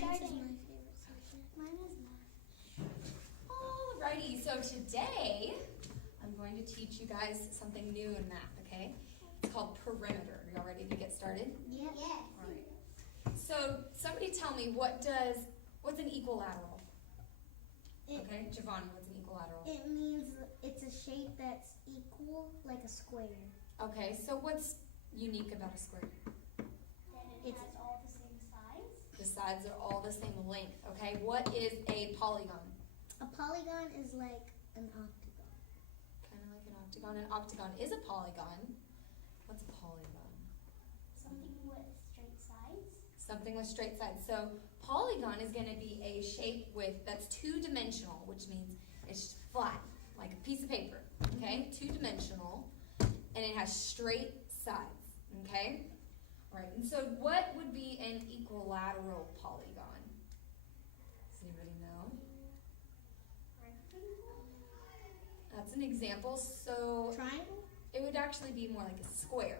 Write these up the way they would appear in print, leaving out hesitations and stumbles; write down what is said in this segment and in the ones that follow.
Science is my favorite subject. Mine is math. Alrighty, so today I'm going to teach you guys something new in math, okay? It's called perimeter. Are y'all ready to get started? Yes. Alright. So somebody tell me what's an equilateral? Okay, Giovanni, what's an equilateral? It means it's a shape that's equal, like a square. Okay, so what's unique about a square? Then it has all the same size. The sides are all the same length, okay? What is a polygon? A polygon is like an octagon. Kind of like an octagon. An octagon is a polygon. What's a polygon? Something with straight sides. Something with straight sides. So polygon is going to be a shape that's two-dimensional, which means it's flat, like a piece of paper, okay? Two-dimensional, and it has straight sides, okay? All right, and so what would be an equilateral polygon? Does anybody know? That's an example. So Triangle? it would actually be more like a square,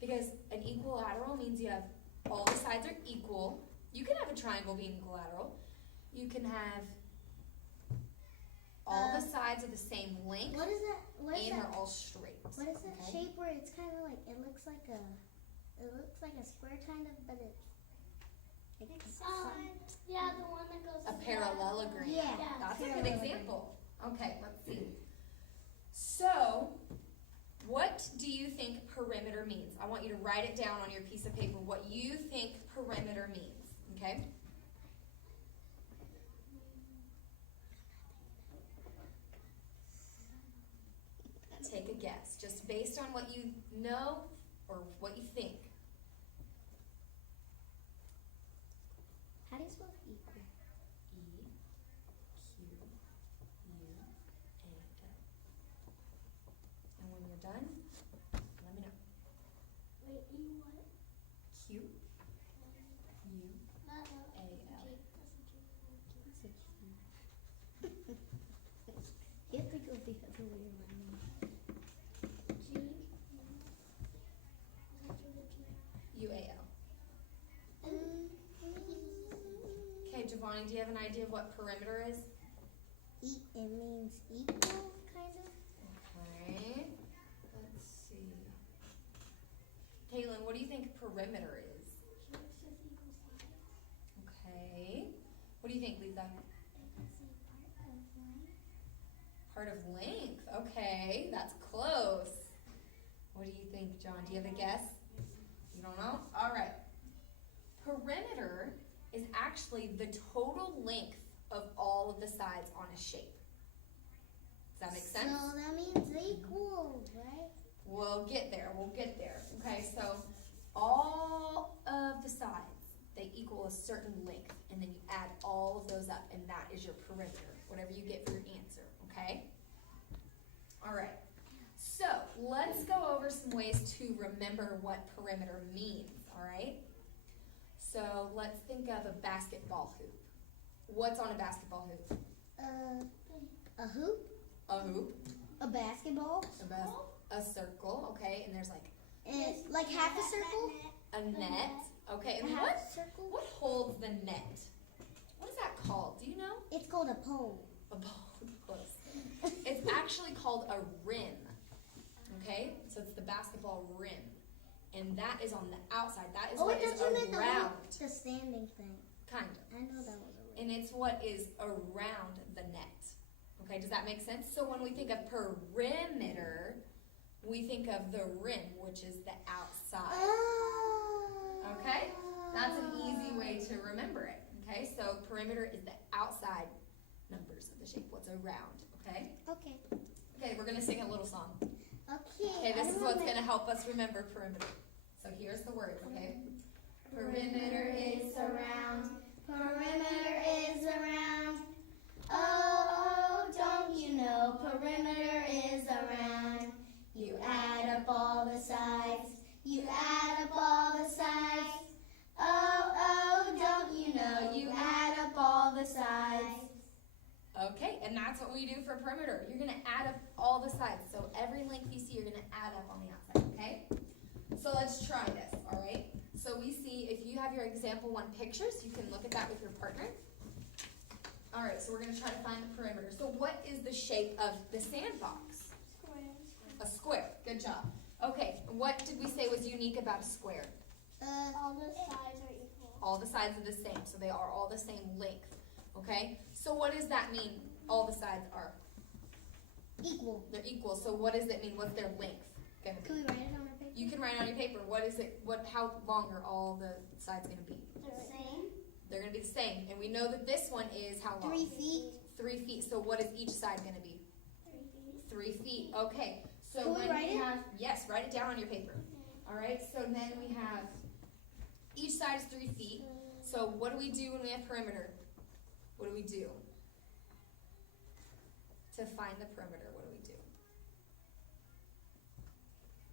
because an equilateral means you have all the sides are equal. You can have a triangle being equilateral. You can have all the sides are the same length What is that? What is and that? they're all straight. What is that okay? shape where it's kind of like it looks like a square kind of, but it's Yeah, the one that goes. A parallelogram. Yeah. That's a good parallelogram. example. Okay, let's see. So, what do you think perimeter means? I want you to write it down on your piece of paper what you think perimeter means, okay? Take a guess, just based on what you know or what you think. How do you spell equal? E-Q-U-A-L. And when you're done, let me know. Wait, E what? Q-U-A-L. You have to go the other way around. G. U-A-L. Okay, Giovanni, do you have an idea of what perimeter is? It means equal, kind of. Okay, let's see. Kaylin, what do you think perimeter is? Shapes with equal sides. Okay. What do you think, Lisa? It's a part of length. Part of length. Okay, that's close. What do you think, John? Do you have a guess? You don't know? All right. Perimeter is actually the total length of all of the sides on a shape. Does that make sense? So that means equal, right? We'll get there. We'll get there. Okay, so all of the sides, they equal a certain length, and then you add all of those up, and that is your perimeter, whatever you get for your answer, okay? All right, so let's go over some ways to remember what perimeter means, all right? So let's think of a basketball hoop. What's on a basketball hoop? A hoop, A hoop, a basketball, a circle, okay, and there's like and like half a circle. a net, okay, A and half circle. what holds the net? What is that called? Do you know? It's called a pole. A ball. Close. It's actually called a rim. Okay? So it's the basketball rim. And that is on the outside. That is Oh, I what is thought you meant around. the standing thing. Kind of. I know that was a rim. And it's what is around the net. Okay, does that make sense? So when we think of perimeter, we think of the rim, which is the outside. Okay? That's an easy way to remember it. Okay, so perimeter is the outside numbers of the shape, what's around. Okay? Okay. Okay, we're going to sing a little song. Okay. Okay, this I is what's remember- going to help us remember perimeter. So here's the words, okay? Perimeter is around. Perimeter is around. Oh, don't you know perimeter is around? You add up all the sides. You add up all the sides. Oh, don't you know you add up all the sides? Okay, and that's what we do for perimeter. You're going to add up all the sides. So every length you see, you're going to add up on the outside, okay? So let's try this, all right? So we see if you you have your example 1 pictures. You can look at that with your partner. All right, so we're going to try to find the perimeter. So what is the shape of the sandbox? A square. Good job. Okay, what did we say was unique about a square? All the sides are equal. All the sides are the same, so they are all the same length. Okay, so what does that mean? All the sides are? Equal. They're equal, so what does it mean? What's their length going to Can be? we write it on our paper? You can write on your paper. What is it? How long are all the sides going to be? Same. They're going to be the same. And we know that this one is how long? 3 feet. 3 feet. So what is each side going to be? 3 feet. Okay. So Can we when write we it? have, yes, write it down on your paper. All right. So then we have each side is 3 feet. So what do we do when we have perimeter? What do we do? To find the perimeter, what do we do?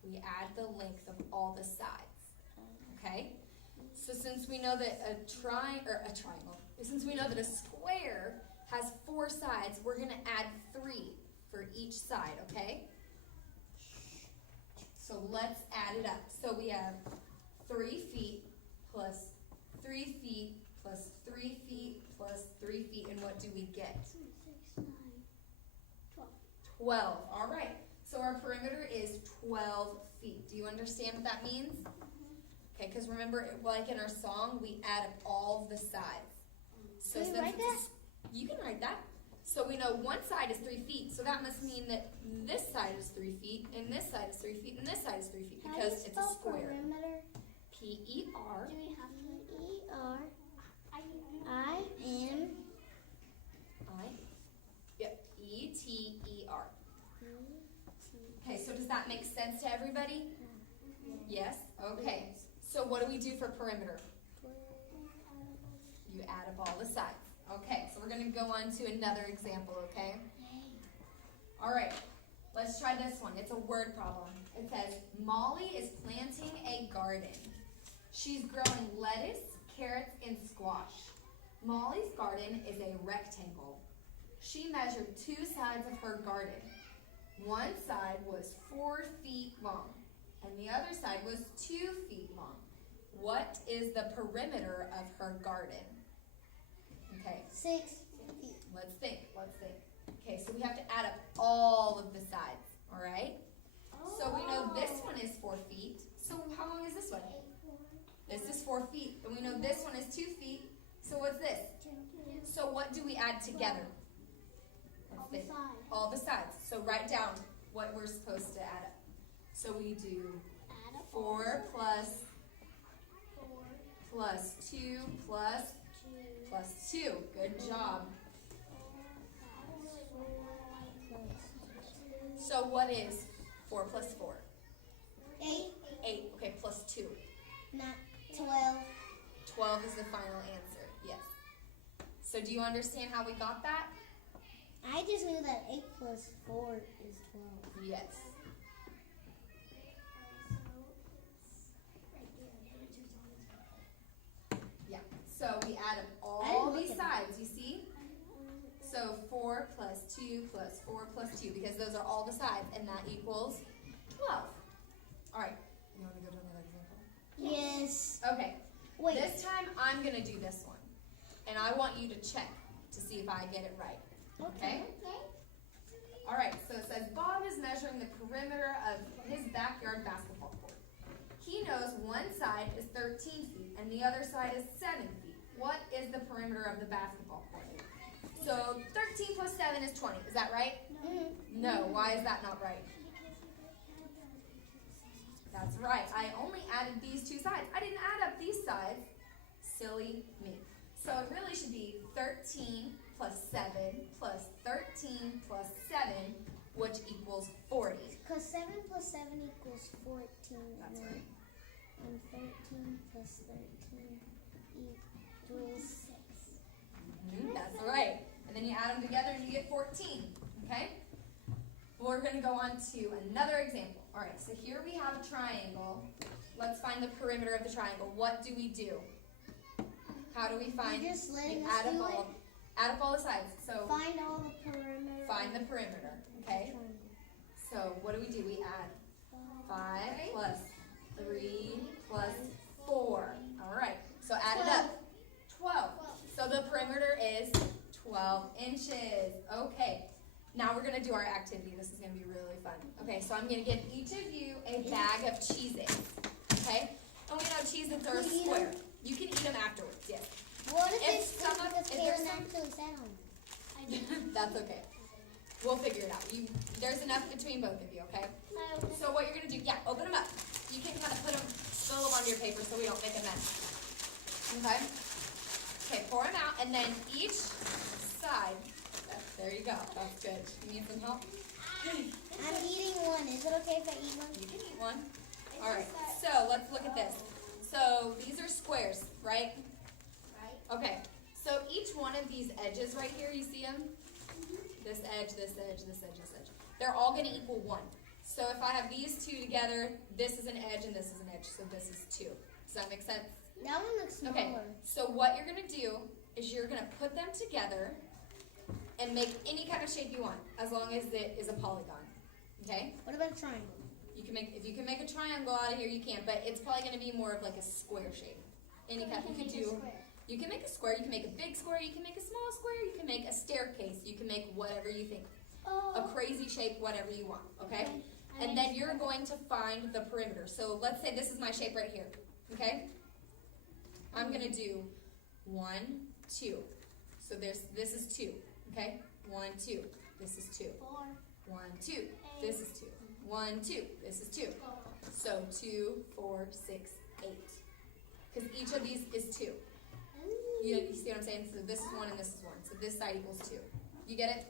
We add the length of all the sides. Okay? So since we know that since we know that a square has 4 sides, we're gonna add 3 for each side, okay? So let's add it up. So we have 3 feet plus 3 feet plus 3 feet plus 3 feet, and what do we get? 2, 6, 9, 12. 12. All right. So our perimeter is 12 feet. Do you understand what that means? Okay, because remember, like in our song, we add up all the sides. So Can we since write it's you can write that. So we know one side is 3 feet, so that must mean that this side is 3 feet, and this side is 3 feet, and this side is 3 feet, How do you because it's a spell square. perimeter? P-E-R. Do we have to? E-R-I-M. Yep, E-T-E-R. Okay, so does that make sense to everybody? Yes? Okay. So what do we do for perimeter? You add up all the sides. Okay, so we're going to go on to another example, okay? All right, let's try this one. It's a word problem. It says, Molly is planting a garden. She's growing lettuce, carrots, and squash. Molly's garden is a rectangle. She measured 2 sides of her garden. One side was 4 feet long, and the other side was 2 feet long. What is the perimeter of her garden? Okay, 6 feet. let's think. Okay, so we have to add up all of the sides, all right? So we know this one is 4 feet. So how long is this one? This is 4 feet. And we know this one is 2 feet. So what's this? So what do we add together? Let's think. All the sides. So write down what we're supposed to add up. So we do 4 plus 2 plus 2. Good job. So what is 4 plus 4? 8. 8. Okay, plus 2. Not 12. 12 is the final answer. Yes. So do you understand how we got that? I just knew that 8 plus 4 is 12. Yes. Yeah. So we add up all look these at sides, you see? So 4 plus 2 plus 4 plus 2, because those are all the sides, and that equals 12. All right. You want to go to another example? Yes. Okay. Wait. This time I'm going to do this one. And I want you to check to see if I get it right. Okay? All right, so it says Bob is measuring the perimeter of his backyard basketball court. He knows one side is 13 feet and the other side is 7 feet. What is the perimeter of the basketball court? So 13 plus 7 is 20. Is that right? No. Why is that not right? That's right. I only added these 2 sides. I didn't add up these sides. Silly me. So it really should be 13 plus 7 plus 13 plus 7, which equals 40. Because 7 plus 7 equals 14. That's and, right. And 13 plus 13 equals 6. That's right. And then you add them together and you get 14. Okay? Well, we're going to go on to another example. All right, so here we have a triangle. Let's find the perimeter of the triangle. What do we do? How do we find? You're just letting we us add up do it? Add up all the sides. So Find all the perimeter. find the perimeter. Okay? So what do? We add 5 plus 3 plus 4. All right. So add it up. 12. So the perimeter is 12 inches. Okay. Now we're going to do our activity. This is going to be really fun. Okay, so I'm going to give each of you a bag of Cheez-Its. Okay? And we know Cheez-Its are a square. You can eat them afterwards, yes. What if If it's some of- because if there's Kaylin some- actually sat on it? That's okay. We'll figure it out. There's enough between both of you, okay? So what you're going to do, yeah, open them up. You can kind of put them, spill them onto your paper so we don't make a mess. Okay? Okay, pour them out, and then each side, there you go. That's good. You need some help? I'm eating one. Is it okay if I eat one? You can eat one. All right, so let's look at this. So these are squares, right? Right. Okay, so each one of these edges right here, you see them? This edge, this edge, this edge, this edge. They're all going to equal 1. So if I have these two together, this is an edge and this is an edge, so this is 2. Does that make sense? That one looks smaller. Okay, so what you're going to do is you're going to put them together and make any kind of shape you want, as long as it is a polygon. Okay? What about a triangle? You can make, if you can make a triangle out of here, you can, but it's probably going to be more of like a square shape. Any kind, you could do. You can make a square, you can make a big square, you can make a small square, you can make a staircase, you can make whatever you think. A crazy shape, whatever you want, okay? And then you're going to find the perimeter. So let's say this is my shape right here, okay? I'm going to do 1, 2. So this is 2, okay? 1, 2. This is 2. 1, 2. This is 2. 1, 2. This is 2. So 2, 4, 6, 8. Because each of these is 2. You see what I'm saying? So this is 1 and this is 1. So this side equals 2. You get it?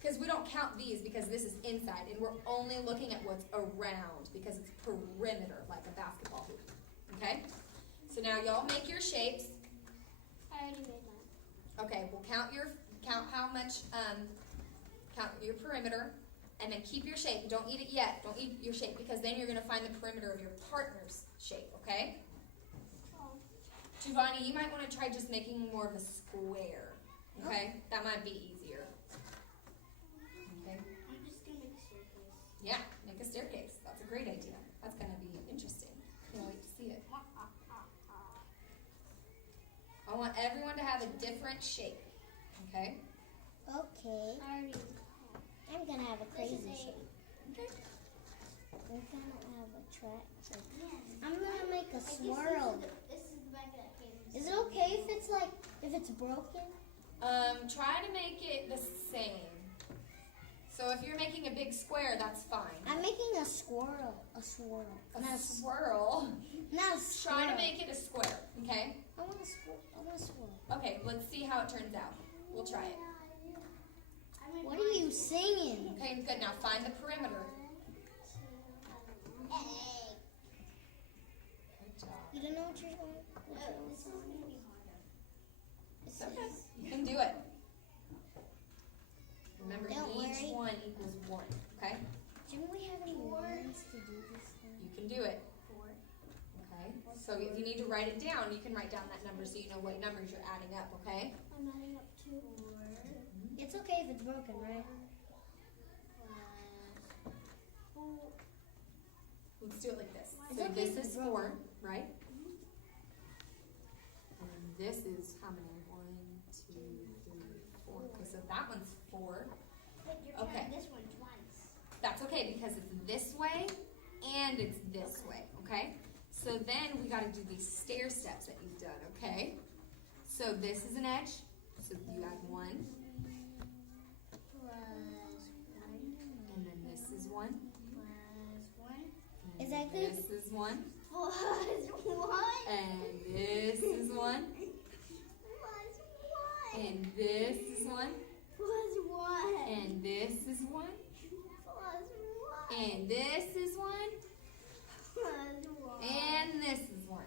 Because we don't count these because this is inside, and we're only looking at what's around because it's perimeter, like a basketball hoop. Okay? So now y'all make your shapes. I already made mine. Okay, we'll count how much, count your perimeter, and then keep your shape. Don't eat it yet. Don't eat your shape because then you're going to find the perimeter of your partner's shape, okay? Giovanni, you might want to try just making more of a square, okay? That might be easier. Okay? I'm just gonna make a staircase. Yeah, make a staircase. That's a great idea. That's going to be interesting. Can't wait to see it. I want everyone to have a different shape, okay? Okay. I already. I'm gonna have a crazy This is shape. Okay. I'm gonna have a track. I'm gonna make a swirl. This is the back of that cave. Is it okay if it's like if it's broken? Try to make it the same. So if you're making a big square, that's fine. I'm making a swirl. A swirl. A swirl. Not a Try to swirl. make it a square, okay? I want a swirl. I want a swirl. Okay, let's see how it turns out. We'll try it. What are you singing? Okay, good. Now find the perimeter. Hey. Good job. You don't know what you're doing? This is gonna be harder. It's okay. You can do it. Remember, Don't each worry. one equals 1, okay? Didn't we have any lines to do this thing? You can do it. Okay? So if you need to write it down, you can write down that number so you know what numbers you're adding up, okay? I'm adding up 2. It's okay if it's broken, right? Let's do it like this. It's So okay this if it's is broken. 4, right? And this is how many? 1, 2, 3, 4. Okay, so that one's 4. But you're Okay. trying this one twice. That's okay because it's this way and it's this way, okay? So then we gotta do these stair steps that you've done, okay? So this is an edge, so you add 1, and then this is 1, and Is that good? this is 1, Plus 1. and this is 1, and this is 1, Plus 1. and this is 1, Plus 1. and this is 1, Plus 1. and this is 1.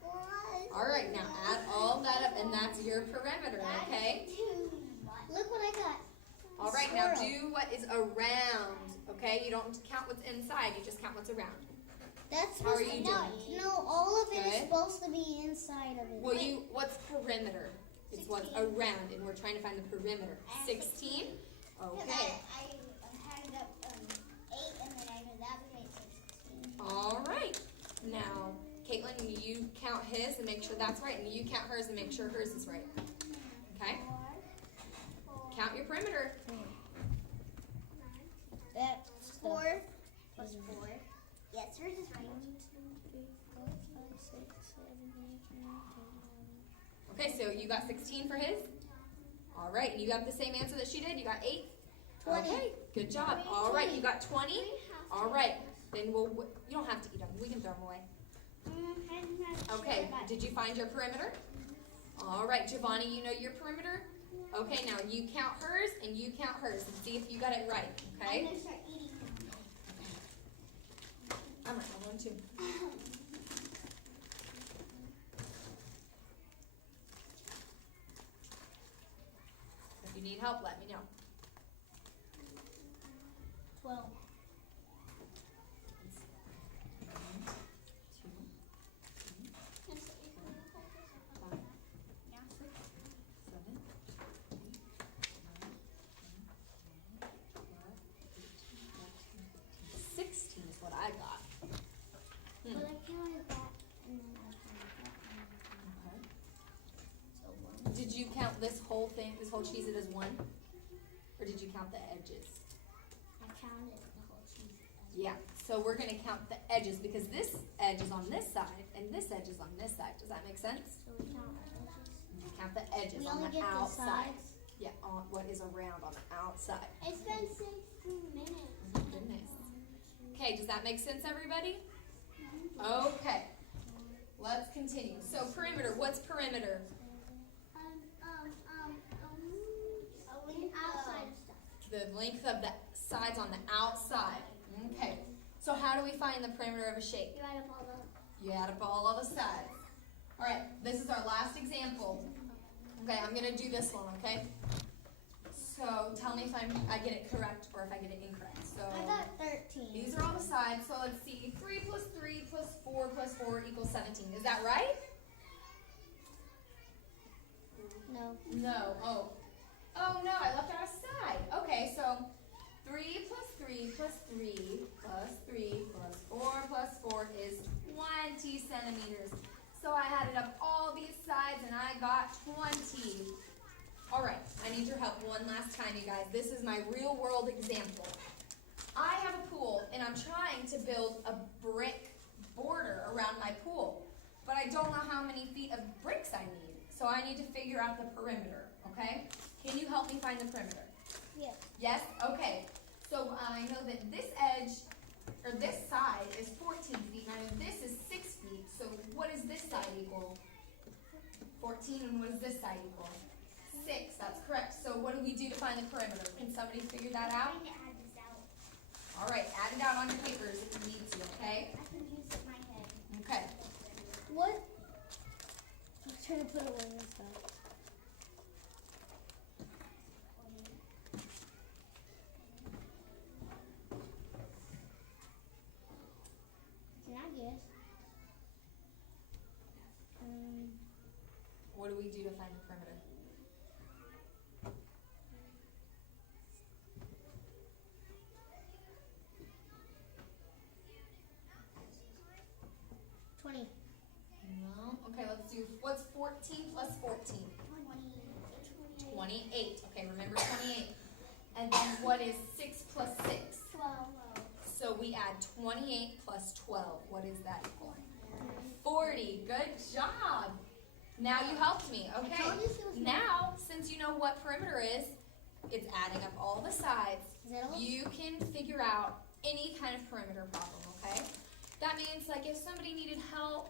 Plus All right, now add all that up, and that's your perimeter, okay? Look what I got. All right, now Swirl. do what is around, okay? You don't count what's inside, you just count what's around. That's How are supposed you to doing? No, all of it is Good. supposed to be inside of it. Well, what's perimeter? It's what's 16. around, and we're trying to find the perimeter. 16? Okay. I had it up 8 and then I did that to make 16. All right. Now, Caitlin, you count his and make sure that's right, and you count hers and make sure hers is right. Okay? Count your perimeter. That's 4 plus 4. Yes, yours is right. 1, 2, 3, 4, 5, 6, 7, 8, 9, 10, 11. Okay, so you got 16 for his? All right, and you got the same answer that she did? You got 8? 20. Okay, good job. All right, you got 20? All right, then you don't have to eat them. We can throw them away. Okay, did you find your perimeter? All right, Giovanni, you know your perimeter? Okay, now you count hers and you count hers and see if you got it right, okay? I'm going to start eating. I'm right, I want to. If you need help, let me know. 12. 16 is what I got. But I counted that and then I counted that. So 1. Did you count this whole thing, this whole Cheez-It as one? Or did you count the edges? I counted the whole cheese. Yeah, so we're gonna count the edges because this edge is on this side and this edge is on this side. Does that make sense? So we count the edges. You count the edges We on only the get the outside. sides. Yeah, on what is around on the outside. It's been 16 minutes. Oh, goodness. Okay, does that make sense, everybody? Okay, let's continue. So perimeter, what's perimeter? Outside stuff. The length of the sides on the outside. Okay, so how do we find the perimeter of a shape? You add up all the. You add up all of the sides. All right, this is our last example. Okay, I'm gonna do this one, okay? So tell me if I get it correct or if I get it incorrect. So I got 13. these are all the sides. So let's see, 3 plus 3 plus 4 plus 4 equals 17. Is that right? No. No. Oh no, I left out a side. Okay, so 3 plus 3 plus 3 plus 3 plus 4 plus 4 is 20 centimeters. So I added up all these sides and I got 20. All right, I need your help one last time, you guys. This is my real world example. I have a pool and I'm trying to build a brick border around my pool, but I don't know how many feet of bricks I need. So I need to figure out the perimeter, okay? Can you help me find the perimeter? Yes. Yes? Okay. So I know that this edge, or this side is 14 feet, and I know this is 6 feet. So what does this side equal? 14, and what does this side equal? 6, that's correct. So what do we do to find the perimeter? Can somebody figure that out? I'm trying to add this out. All right, add it out on your papers if you need to, okay? I can use my head. Okay. What? I'm trying to put it on this side. Can I guess? What do we do to find the perimeter? No. Okay, let's do, what's 14 plus 14? 28. Okay, remember 28. And then what is 6 plus 6? 12. So we add 28 plus 12. What is that equal? 40. Good job. Now you helped me. Okay. I told you she was Now, since you know what perimeter is, it's adding up all the sides. Is that all? You can figure out any kind of perimeter problem, okay? That means like if somebody needed help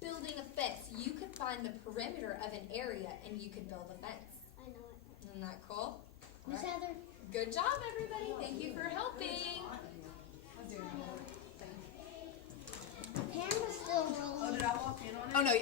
building a fence, you could find the perimeter of an area and you could build a fence. I know it. Isn't that cool? Miss Alright. Heather. Good job, everybody. Thank you for helping. The camera's still rolling. Oh no,